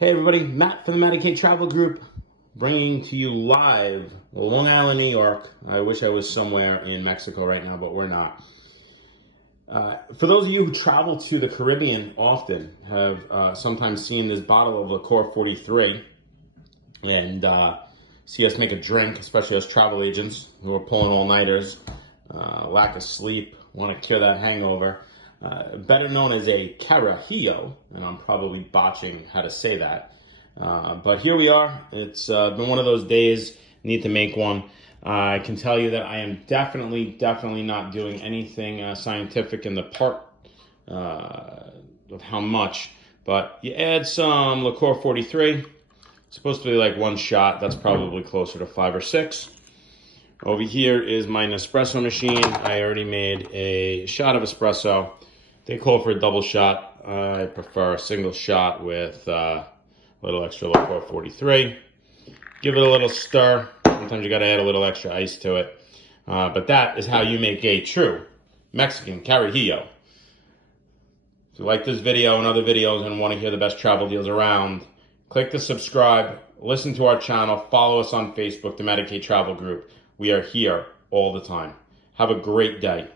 Hey everybody, Matt from the Matty K Travel Group, bringing to you live Long Island, New York. I wish I was somewhere in Mexico right now, but we're not. For those of you who travel to the Caribbean often, have sometimes seen this bottle of Liqueur 43 and see us make a drink, especially as travel agents who are pulling all-nighters, lack of sleep, want to cure that hangover. Better known as a Carajillo, and I'm probably botching how to say that. But here we are. It's been one of those days. Need to make one. I can tell you that I am definitely not doing anything scientific in the part of how much. But you add some Liqueur 43. It's supposed to be like one shot. That's probably closer to 5 or 6. Over here is my Nespresso machine. I already made a shot of espresso. They call for a double shot. I prefer a single shot with a little extra Liqueur 43. Give it a little stir. Sometimes you got to add a little extra ice to it. But that is how you make a true Mexican Carajillo. If you like this video and other videos and want to hear the best travel deals around, click the subscribe, listen to our channel, follow us on Facebook, the Matty K Travel Group. We are here all the time. Have a great day.